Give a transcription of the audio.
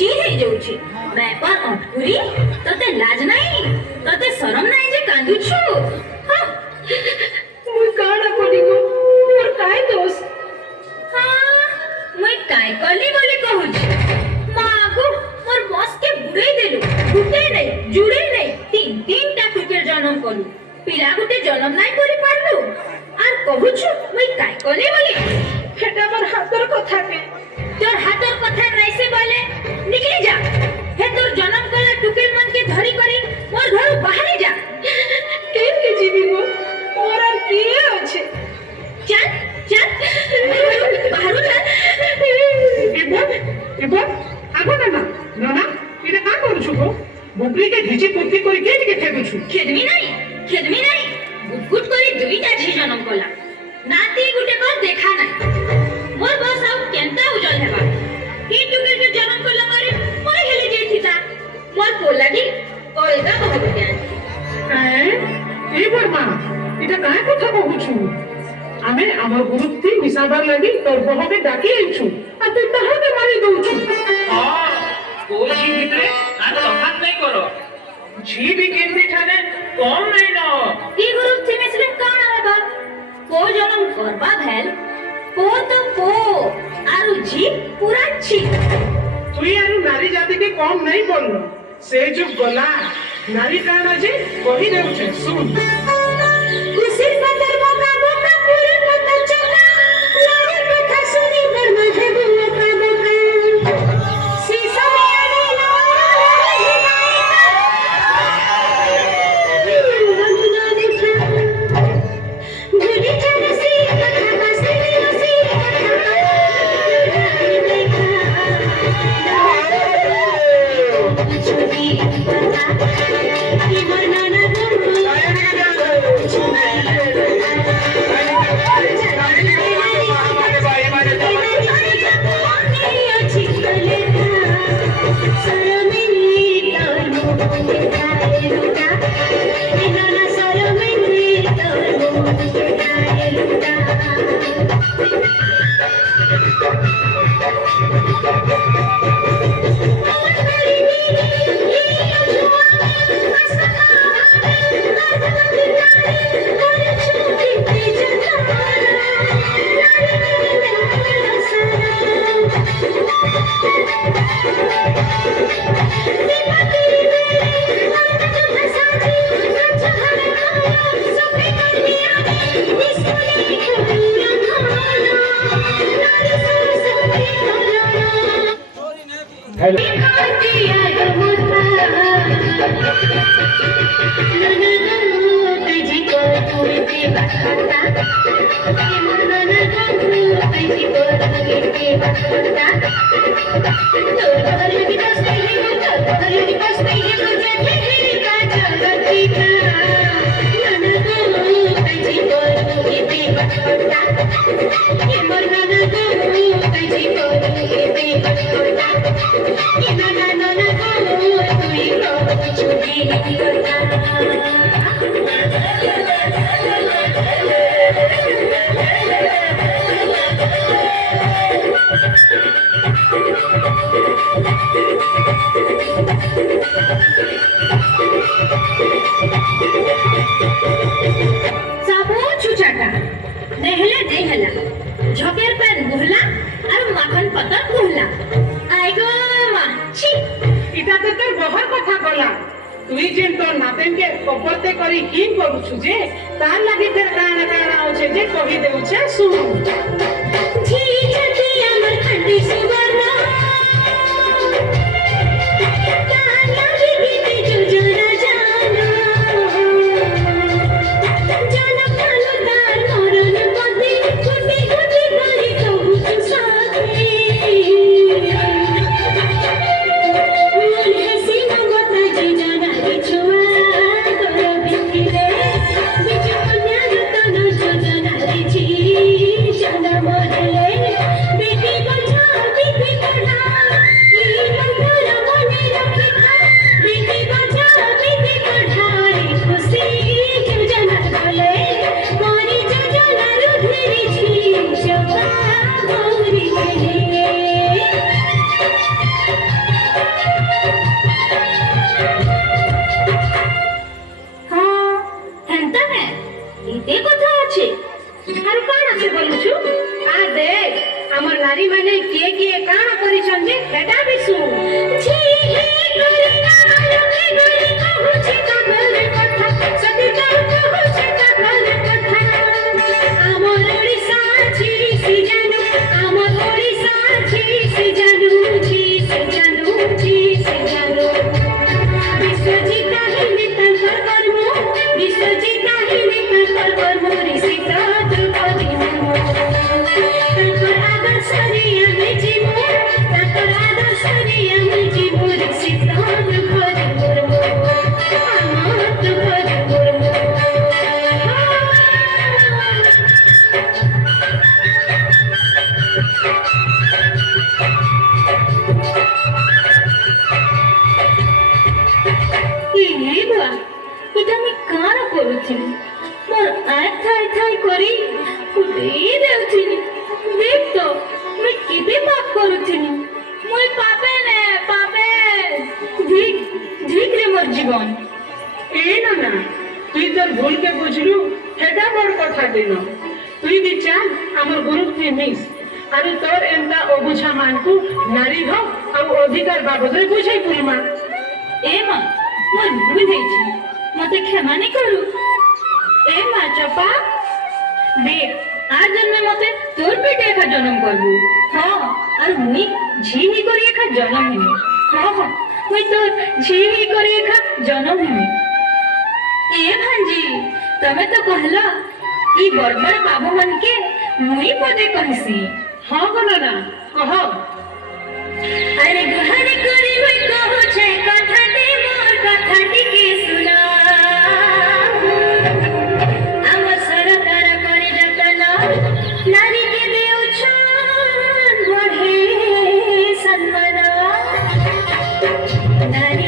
ছি হয়ে যাଉଛି ব্যাপার অটকুরি তোতে লাজ নাই তোতে শরম নাই যে কাঁদুছু মুই কাଣା করিব মোর কাই দোষ মুই কাই কলি বলি কହୁছি মাগো মোর বস কে বুড়াই দেলু গুটে নাই জুড়ে নাই তিনটা কুকুর জন্ম কলু পিলা গুটে জন্ম নাই করি পারলু আর কହୁছু মুই কাই কলি বলি সেটা আমার হাতের কথা কে তোর হাতের কথা নাইছে বলে নিকলি যা হে তোর জন্ম কলা টুকিল মন কে ধরি করি মোর ঘর বাহারে যা কেমনে যাবি গো মোর আর কি আছে চল চল বাহারু চল এবার আগো না না না এটা কাঁ করছু গো বকরিকে ধিচি পুতি করে কে দিকে খেদুছু খেদমি নাই গুটগুট করে দুইটা ঝি জন্ম কলা নাতি গুটে কর দেখা নাই মোর বস আউ কেনতা উজল হেবা কে টুকিল কে জন্ম কলা মারে মোর হেলে যেতিতা মোর পো লাগি অলগা বহুত জ্ঞান এইবার মা এটা কাঁ কথা কହୁছু আমি আমার গুরুত্বি মিশাবার লাগি তোর বহকে ডাকি আইছু আর তুই তাহাকে মারি দউছু कोई ঝি ভিতরে আর তফাৎ নাই করো ঝি भी কেনতে ঠানে কম নাই ন কি গ্রুপ থি মিছলে কানা হেবা পো জন্ম করবা ভেল পো তো পো আরু ঝি পুরা ছি তুই আর নারী জাতিকে কম নাই বলল সে যুগ গলা নারী কাণ আছে কহি দেউছে শুন কুসির পাতার বোকা বোকা পুরে পাতা চোকা নারীর কথা শুনি তোর মাঝে বোকা বোকা সিসা মেয়ারে গুলি চলসি কথা বাসি রসি ছবি কথা কি মনানা ঝকের পেন গুহলা আর মাখন পতন গুহলা আই গো মা ছি এটা তো তোর বহর কথা গলা তুই যেন তোর নাতেনকে কপতে করি কি করছু যে তার লাগি ফের কানা কানা আছে যে কহি দেউছে শুন ঝি ঝটি আমার খন্ডি সুবর্ণ কানা বিগিতে যোজনা জানো জানা ভালো তার মরণ পথে গুটি গুটি করে কবু সাথে মন হাসিনা কথা যোজনা ছুয়া তোর ভিতরে বিচু কন্যার তন যোজনা ঝি জানা মহলে বেটি বোঝা ମାନେ କିଏ କିଏ କାଣ କରିଛନ୍ ଯେ ହେଟା ବି ଶୁଣ। এটা আমি কাণ করুছিলি মোর আয় থাই থাই করি ফুটেই দেউছিলি দেখ তো মুই কেতে পাপ করুছিলি মুই পাপে নে পাপে ধিক ধিক রে মোর জীবন ଏ ନା তুই তোর ভুলকে বুঝলু হেটা বড় কথা দিন তুই ବି ଚାଲ ଆମର ଗ୍ରୁପ ମିସ୍ ଆରୁ ତୋର ଏନ୍ତା ଅବୁଝା ମାନଙ୍କୁ ନାରୀ ହକ୍ ଆଉ ଅଧିକାର ବାବଦରେ ବୁଝାଇ ପୁରିମା। এ মা মোর ভুল হয়েছে মতে ক্ষমা নি করু এ মা চপা দেখ আর জন্মে মতে তোর পেটে একা জন্ম করবু হ্যাঁ আর মুই ঝি হি করি একা জন্ম হিমি হ্যাঁ হ্যাঁ মুই তোর ঝি হি করি একা জন্ম হিমি এ ভাঞ্জি তমে তো কহলা ই বড় বাবু মানকে মুই পদে কহিসি ହଁ କଣ ନା କହ। আরে ঘরে করে হই কহছে কথাটি মোর কথাটি কি শুনা আমার সরকার করে যতন নারীকে দেউছন বঢ়ে সম্মান নারী